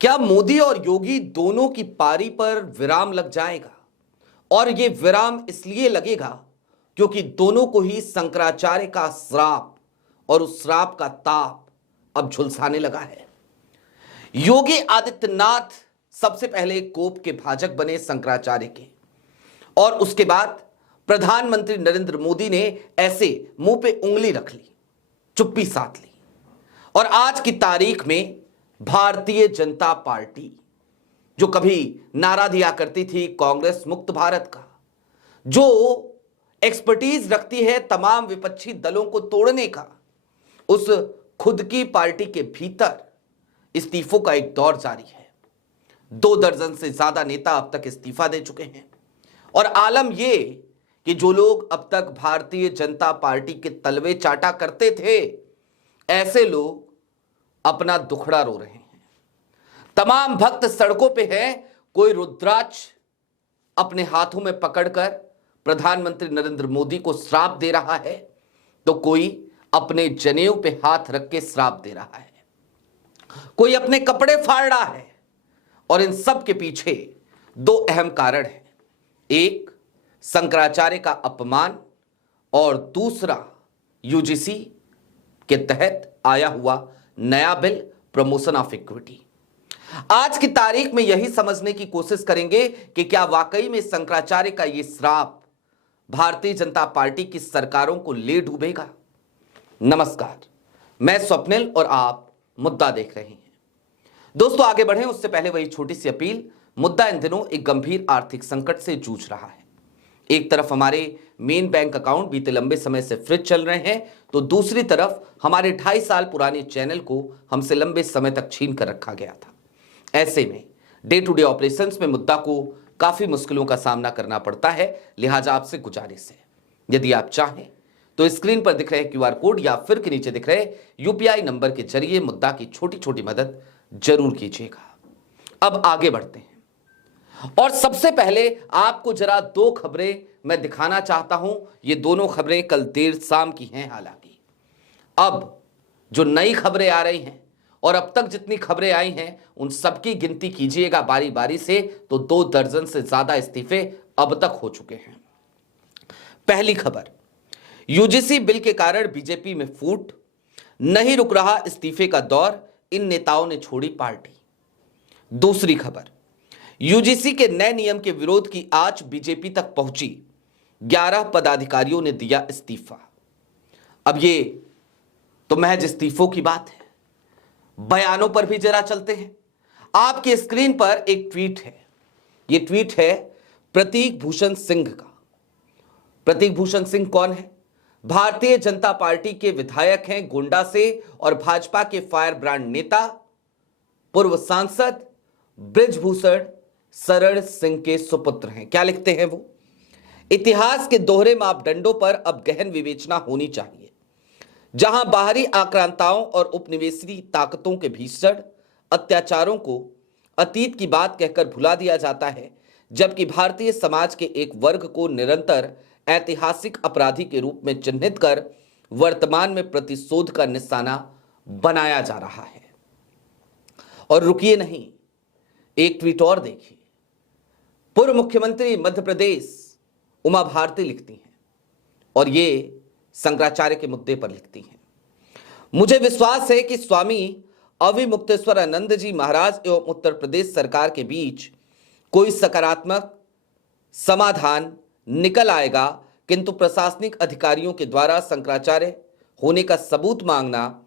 क्या मोदी और योगी दोनों की पारी पर विराम लग जाएगा? और यह विराम इसलिए लगेगा क्योंकि दोनों को ही शंकराचार्य का श्राप और उस श्राप का ताप अब झुलसाने लगा है। योगी आदित्यनाथ सबसे पहले कोप के भाजक बने शंकराचार्य के, और उसके बाद प्रधानमंत्री नरेंद्र मोदी ने ऐसे मुंह पे उंगली रख ली, चुप्पी साध ली। और आज की तारीख में भारतीय जनता पार्टी, जो कभी नारा दिया करती थी कांग्रेस मुक्त भारत का, जो एक्सपर्टीज रखती है तमाम विपक्षी दलों को तोड़ने का, उस खुद की पार्टी के भीतर इस्तीफों का एक दौर जारी है। 2 दर्जन से ज्यादा नेता अब तक इस्तीफा दे चुके हैं। और आलम यह कि जो लोग अब तक भारतीय जनता पार्टी के तलवे चाटा करते थे, ऐसे लोग अपना दुखड़ा रो रहे हैं। तमाम भक्त सड़कों पे हैं। कोई रुद्राक्ष अपने हाथों में पकड़कर प्रधानमंत्री नरेंद्र मोदी को श्राप दे रहा है, तो कोई अपने जनेऊ पे हाथ रख के श्राप दे रहा है, कोई अपने कपड़े फाड़ रहा है। और इन सब के पीछे 2 अहम कारण हैं। एक, शंकराचार्य का अपमान, और दूसरा, यूजीसी के तहत आया हुआ नया बिल प्रमोशन ऑफ इक्विटी। आज की तारीख में यही समझने की कोशिश करेंगे कि क्या वाकई में शंकराचार्य का यह श्राप भारतीय जनता पार्टी की सरकारों को ले डूबेगा। नमस्कार, मैं स्वप्निल और आप मुद्दा देख रहे हैं। दोस्तों, आगे बढ़ें उससे पहले वही छोटी सी अपील। मुद्दा इन दिनों एक गंभीर आर्थिक संकट से जूझ रहा है। एक तरफ हमारे मेन बैंक अकाउंट बीते लंबे समय से फ्रीज चल रहे हैं, तो दूसरी तरफ हमारे 2.5 साल पुराने चैनल को हमसे लंबे समय तक छीन कर रखा गया था। ऐसे में डे टू डे ऑपरेशंस में मुद्दा को काफी मुश्किलों का सामना करना पड़ता है। लिहाजा आपसे गुजारिश है, यदि आप चाहें तो स्क्रीन पर दिख रहे क्यूआर कोड या फिर के नीचे दिख रहे यूपीआई नंबर के जरिए मुद्दा की छोटी छोटी मदद जरूर कीजिएगा। अब आगे बढ़ते हैं, और सबसे पहले आपको जरा 2 खबरें मैं दिखाना चाहता हूं। ये दोनों खबरें कल देर शाम की हैं। हालांकि अब जो नई खबरें आ रही हैं और अब तक जितनी खबरें आई हैं उन सबकी गिनती कीजिएगा बारी बारी से, तो 2 दर्जन से ज्यादा इस्तीफे अब तक हो चुके हैं। पहली खबर, यूजीसी बिल के कारण बीजेपी में फूट, नहीं रुक रहा इस्तीफे का दौर, इन नेताओं ने छोड़ी पार्टी। दूसरी खबर, यूजीसी के नए नियम के विरोध की आज बीजेपी तक पहुंची, 11 पदाधिकारियों ने दिया इस्तीफा। अब ये तो महज इस्तीफों की बात है, बयानों पर भी जरा चलते हैं। आपके स्क्रीन पर एक ट्वीट है। यह ट्वीट है प्रतीक भूषण सिंह का। प्रतीक भूषण सिंह कौन है? भारतीय जनता पार्टी के विधायक हैं गोंडा से, और भाजपा के फायर ब्रांड नेता, पूर्व सांसद बृजभूषण शरण सिंह के सुपुत्र हैं। क्या लिखते हैं वो? इतिहास के दोहरे मापदंडों पर अब गहन विवेचना होनी चाहिए, जहां बाहरी आक्रांताओं और उपनिवेशी ताकतों के भीषण अत्याचारों को अतीत की बात कहकर भुला दिया जाता है, जबकि भारतीय समाज के एक वर्ग को निरंतर ऐतिहासिक अपराधी के रूप में चिन्हित कर वर्तमान में प्रतिशोध का निशाना बनाया जा रहा है। और रुकिए नहीं, एक ट्वीट और देखिए। पूर्व मुख्यमंत्री मध्य प्रदेश उमा भारती लिखती हैं, और ये शंकराचार्य के मुद्दे पर लिखती हैं। मुझे विश्वास है कि स्वामी अविमुक्तेश्वरानंद जी महाराज एवं उत्तर प्रदेश सरकार के बीच कोई सकारात्मक समाधान निकल आएगा, किंतु प्रशासनिक अधिकारियों के द्वारा शंकराचार्य होने का सबूत मांगना,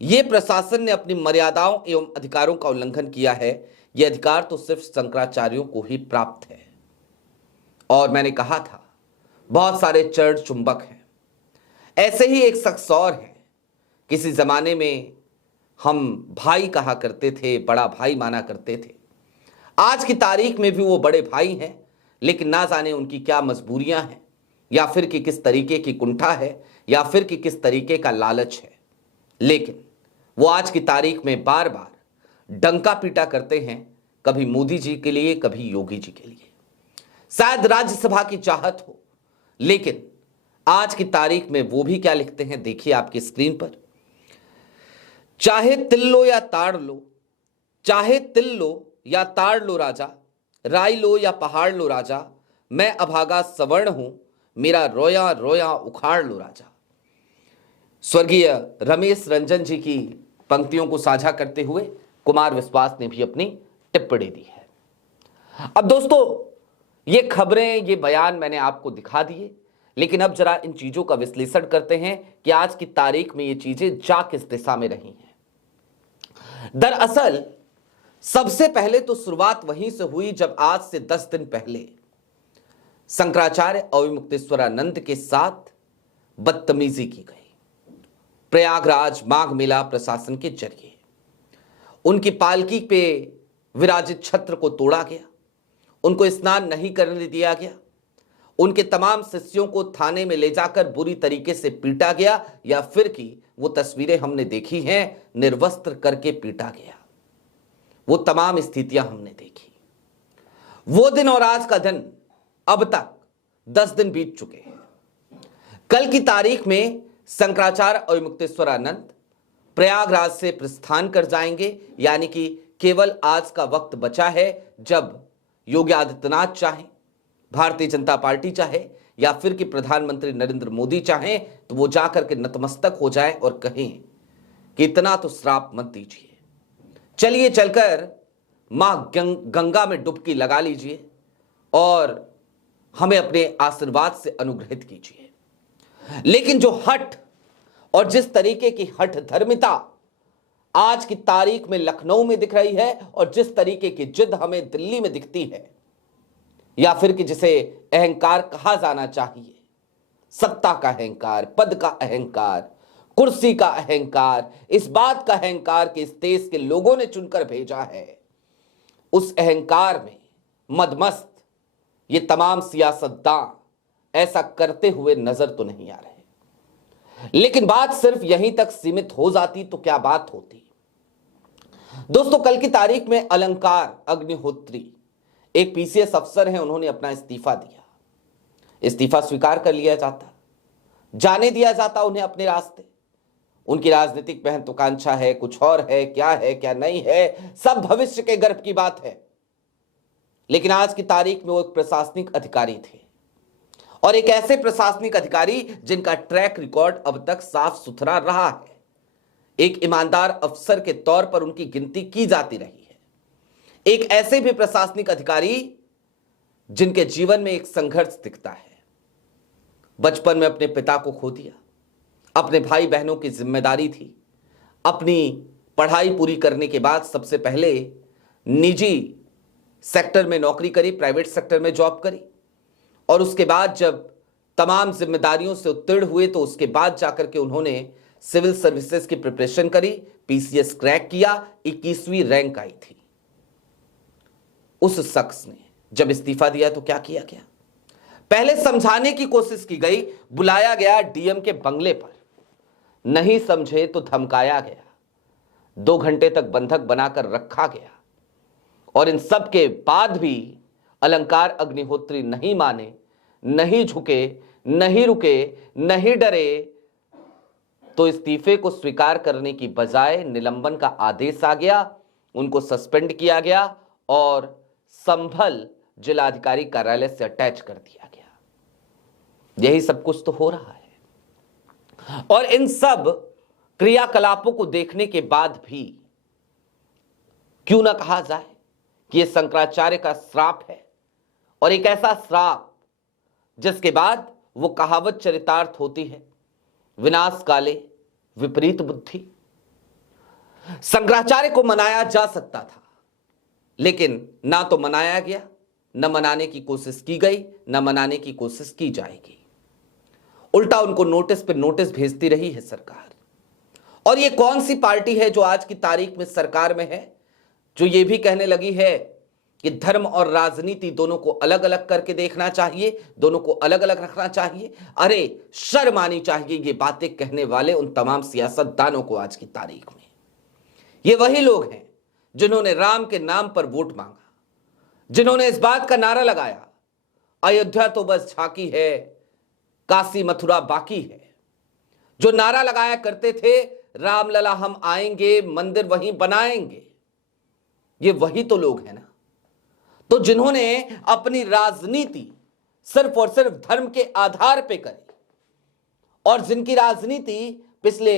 यह प्रशासन ने अपनी मर्यादाओं एवं अधिकारों का उल्लंघन किया है। यह अधिकार तो सिर्फ शंकराचार्यों को ही प्राप्त है। और मैंने कहा था, बहुत सारे चरण चुंबक हैं। ऐसे ही एक शख्स और है, किसी जमाने में हम भाई कहा करते थे, बड़ा भाई माना करते थे। आज की तारीख में भी वो बड़े भाई हैं, लेकिन ना जाने उनकी क्या मजबूरियां हैं, या फिर कि किस तरीके की कुंठा है, या फिर कि किस तरीके का लालच है। लेकिन वो आज की तारीख में बार बार डंका पीटा करते हैं, कभी मोदी जी के लिए, कभी योगी जी के लिए। शायद राज्यसभा की चाहत हो, लेकिन आज की तारीख में वो भी क्या लिखते हैं, देखिए आपकी स्क्रीन पर। चाहे तिल लो या ताड़ लो, चाहे तिल लो या ताड़ लो राजा, राई लो या पहाड़ लो राजा, मैं अभागा सवर्ण हूं, मेरा रोया रोया उखाड़ लो राजा। स्वर्गीय रमेश रंजन जी की पंक्तियों को साझा करते हुए कुमार विश्वास ने भी अपनी टिप्पणी दी है। अब दोस्तों, ये खबरें, ये बयान मैंने आपको दिखा दिए, लेकिन अब जरा इन चीजों का विश्लेषण करते हैं कि आज की तारीख में ये चीजें जा किस दिशा में रही हैं। दरअसल सबसे पहले तो शुरुआत वहीं से हुई जब आज से 10 दिन पहले शंकराचार्य अविमुक्तेश्वरानंद के साथ बदतमीजी की गई। प्रयागराज माघ मेला प्रशासन के जरिए उनकी पालकी पे विराजित छत्र को तोड़ा गया, उनको स्नान नहीं करने दिया गया, उनके तमाम शिष्यों को थाने में ले जाकर बुरी तरीके से पीटा गया, या फिर कि वो तस्वीरें हमने देखी हैं, निर्वस्त्र करके पीटा गया। वो तमाम स्थितियां हमने देखी। वो दिन और आज का दिन, अब तक 10 दिन बीत चुके हैं। कल की तारीख में शंकराचार्य अविमुक्तेश्वरानंद प्रयागराज से प्रस्थान कर जाएंगे, यानी कि केवल आज का वक्त बचा है जब योगी आदित्यनाथ चाहे, भारतीय जनता पार्टी चाहे, या फिर कि प्रधानमंत्री नरेंद्र मोदी चाहें तो वो जाकर के नतमस्तक हो जाएं और कहें कि इतना तो श्राप मत दीजिए, चलिए चलकर मां गंगा में डुबकी लगा लीजिए और हमें अपने आशीर्वाद से अनुग्रहित कीजिए। लेकिन जो हठ और जिस तरीके की हठ धर्मिता आज की तारीख में लखनऊ में दिख रही है, और जिस तरीके की जिद हमें दिल्ली में दिखती है, या फिर कि जिसे अहंकार कहा जाना चाहिए, सत्ता का अहंकार, पद का अहंकार, कुर्सी का अहंकार, इस बात का अहंकार कि इस देश के लोगों ने चुनकर भेजा है, उस अहंकार में मदमस्त ये तमाम सियासतदान ऐसा करते हुए नजर तो नहीं आ रहे। लेकिन बात सिर्फ यहीं तक सीमित हो जाती तो क्या बात होती। दोस्तों, कल की तारीख में अलंकार अग्निहोत्री एक पीसीएस अफसर हैं, उन्होंने अपना इस्तीफा दिया। इस्तीफा स्वीकार कर लिया जाता, जाने दिया जाता उन्हें अपने रास्ते। उनकी राजनीतिक महत्वाकांक्षा है, कुछ और है, क्या नहीं है, सब भविष्य के गर्भ की बात है। लेकिन आज की तारीख में वो एक प्रशासनिक अधिकारी थे, और एक ऐसे प्रशासनिक अधिकारी जिनका ट्रैक रिकॉर्ड अब तक साफ सुथरा रहा है। एक ईमानदार अफसर के तौर पर उनकी गिनती की जाती रही है। एक ऐसे भी प्रशासनिक अधिकारी जिनके जीवन में एक संघर्ष दिखता है। बचपन में अपने पिता को खो दिया, अपने भाई बहनों की जिम्मेदारी थी। अपनी पढ़ाई पूरी करने के बाद सबसे पहले निजी सेक्टर में नौकरी करी, प्राइवेट सेक्टर में जॉब करी, और उसके बाद जब तमाम जिम्मेदारियों से उत्तीर्ण हुए तो उसके बाद जाकर के उन्होंने सिविल सर्विसेज की प्रिपरेशन करी, पीसीएस क्रैक किया, 21वीं रैंक आई थी। उस शख्स ने जब इस्तीफा दिया तो क्या किया गया? पहले समझाने की कोशिश की गई, बुलाया गया डीएम के बंगले पर, नहीं समझे तो धमकाया गया, 2 घंटे तक बंधक बनाकर रखा गया, और इन सब के बाद भी अलंकार अग्निहोत्री नहीं माने, नहीं झुके, नहीं रुके, नहीं डरे, तो इस्तीफे को स्वीकार करने की बजाय निलंबन का आदेश आ गया, उनको सस्पेंड किया गया और संभल जिलाधिकारी कार्यालय से अटैच कर दिया गया। यही सब कुछ तो हो रहा है। और इन सब क्रियाकलापों को देखने के बाद भी क्यों ना कहा जाए कि यह शंकराचार्य का श्राप है, और एक ऐसा श्राप जिसके बाद वो कहावत चरितार्थ होती है, विनाश काले विपरीत बुद्धि। शंकराचार्य को मनाया जा सकता था, लेकिन ना तो मनाया गया, न मनाने की कोशिश की गई, न मनाने की कोशिश की जाएगी। उल्टा उनको नोटिस पे नोटिस भेजती रही है सरकार। और ये कौन सी पार्टी है जो आज की तारीख में सरकार में है, जो ये भी कहने लगी है कि धर्म और राजनीति दोनों को अलग अलग करके देखना चाहिए, दोनों को अलग अलग रखना चाहिए। अरे शर्म आनी चाहिए ये बातें कहने वाले उन तमाम सियासतदानों को आज की तारीख में। ये वही लोग हैं जिन्होंने राम के नाम पर वोट मांगा, जिन्होंने इस बात का नारा लगाया अयोध्या तो बस झांकी है, काशी मथुरा बाकी है, जो नारा लगाया करते थे रामलला हम आएंगे, मंदिर वहीं बनाएंगे। ये वही तो लोग हैं ना, तो जिन्होंने अपनी राजनीति सिर्फ और सिर्फ धर्म के आधार पे करी और जिनकी राजनीति पिछले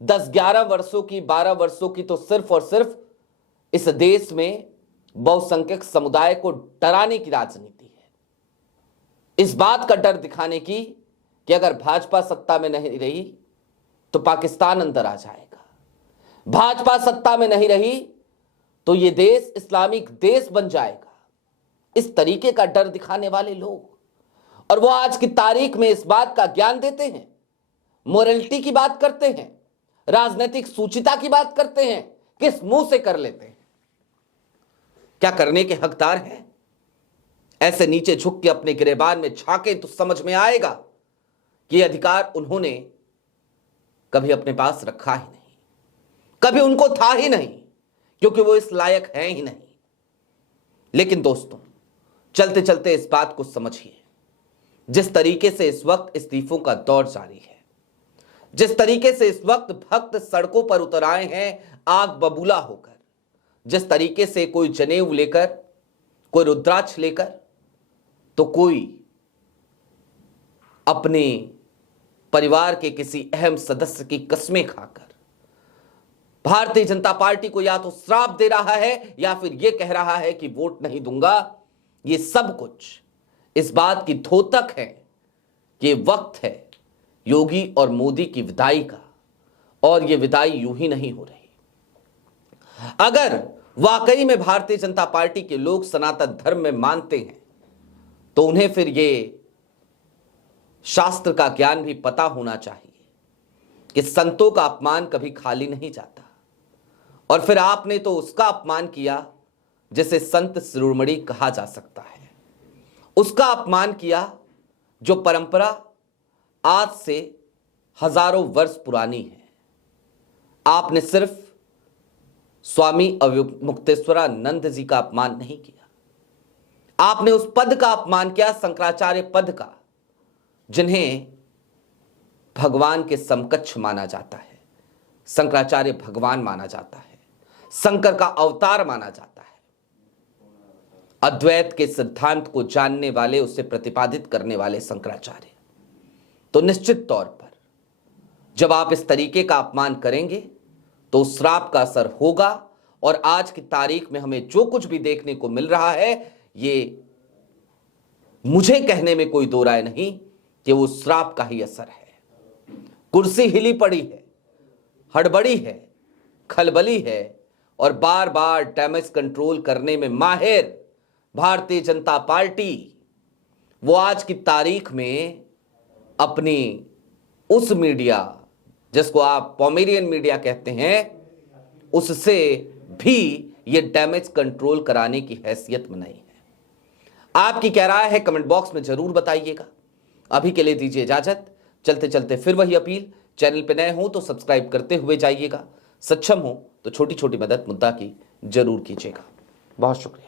10-11 वर्षों की, 12 वर्षों की तो सिर्फ और सिर्फ इस देश में बहुसंख्यक समुदाय को डराने की राजनीति है, इस बात का डर दिखाने की कि अगर भाजपा सत्ता में नहीं रही तो पाकिस्तान अंदर आ जाएगा, भाजपा सत्ता में नहीं रही तो यह देश इस्लामिक देश बन जाएगा, इस तरीके का डर दिखाने वाले लोग, और वो आज की तारीख में इस बात का ज्ञान देते हैं, मोरलिटी की बात करते हैं, राजनीतिक सूचिता की बात करते हैं, किस मुंह से कर लेते हैं? क्या करने के हकदार हैं? ऐसे नीचे झुक के अपने गिरेबान में झांके तो समझ में आएगा कि यह अधिकार उन्होंने कभी अपने पास रखा ही नहीं, कभी उनको था ही नहीं, क्योंकि वो इस लायक हैं ही नहीं। लेकिन दोस्तों, चलते चलते इस बात को समझिए, जिस तरीके से इस वक्त इस्तीफों का दौर जारी है, जिस तरीके से इस वक्त भक्त सड़कों पर उतर आए हैं आग बबूला होकर, जिस तरीके से कोई जनेऊ लेकर, कोई रुद्राक्ष लेकर, तो कोई अपने परिवार के किसी अहम सदस्य की कस्में खाकर भारतीय जनता पार्टी को या तो श्राप दे रहा है या फिर यह कह रहा है कि वोट नहीं दूंगा, ये सब कुछ इस बात की द्योतक है कि वक्त है योगी और मोदी की विदाई का, और यह विदाई यूं ही नहीं हो रही। अगर वाकई में भारतीय जनता पार्टी के लोग सनातन धर्म में मानते हैं तो उन्हें फिर ये शास्त्र का ज्ञान भी पता होना चाहिए कि संतों का अपमान कभी खाली नहीं जाता, और फिर आपने तो उसका अपमान किया जिसे संत शिरोमणि कहा जा सकता है, उसका अपमान किया जो परंपरा आज से हजारों वर्ष पुरानी है। आपने सिर्फ स्वामी अवमुक्तेश्वरानंद जी का अपमान नहीं किया, आपने उस पद का अपमान किया, शंकराचार्य पद का, जिन्हें भगवान के समकक्ष माना जाता है। शंकराचार्य भगवान माना जाता है, शंकर का अवतार माना जाता है। अद्वैत के सिद्धांत को जानने वाले, उसे प्रतिपादित करने वाले शंकराचार्य। तो निश्चित तौर पर जब आप इस तरीके का अपमान करेंगे तो श्राप का असर होगा, और आज की तारीख में हमें जो कुछ भी देखने को मिल रहा है, ये मुझे कहने में कोई दो राय नहीं कि वो श्राप का ही असर है। कुर्सी हिली पड़ी है, हड़बड़ी है, खलबली है, और बार बार डैमेज कंट्रोल करने में माहिर भारतीय जनता पार्टी, वो आज की तारीख में अपनी उस मीडिया जिसको आप पोमेरियन मीडिया कहते हैं, उससे भी ये डैमेज कंट्रोल कराने की हैसियत में नहीं है। आपकी क्या राय है कमेंट बॉक्स में जरूर बताइएगा। अभी के लिए दीजिए इजाजत। चलते चलते फिर वही अपील, चैनल पे नए हो तो सब्सक्राइब करते हुए जाइएगा, सक्षम हो तो छोटी छोटी मदद मुद्दा की जरूर कीजिएगा। बहुत शुक्रिया।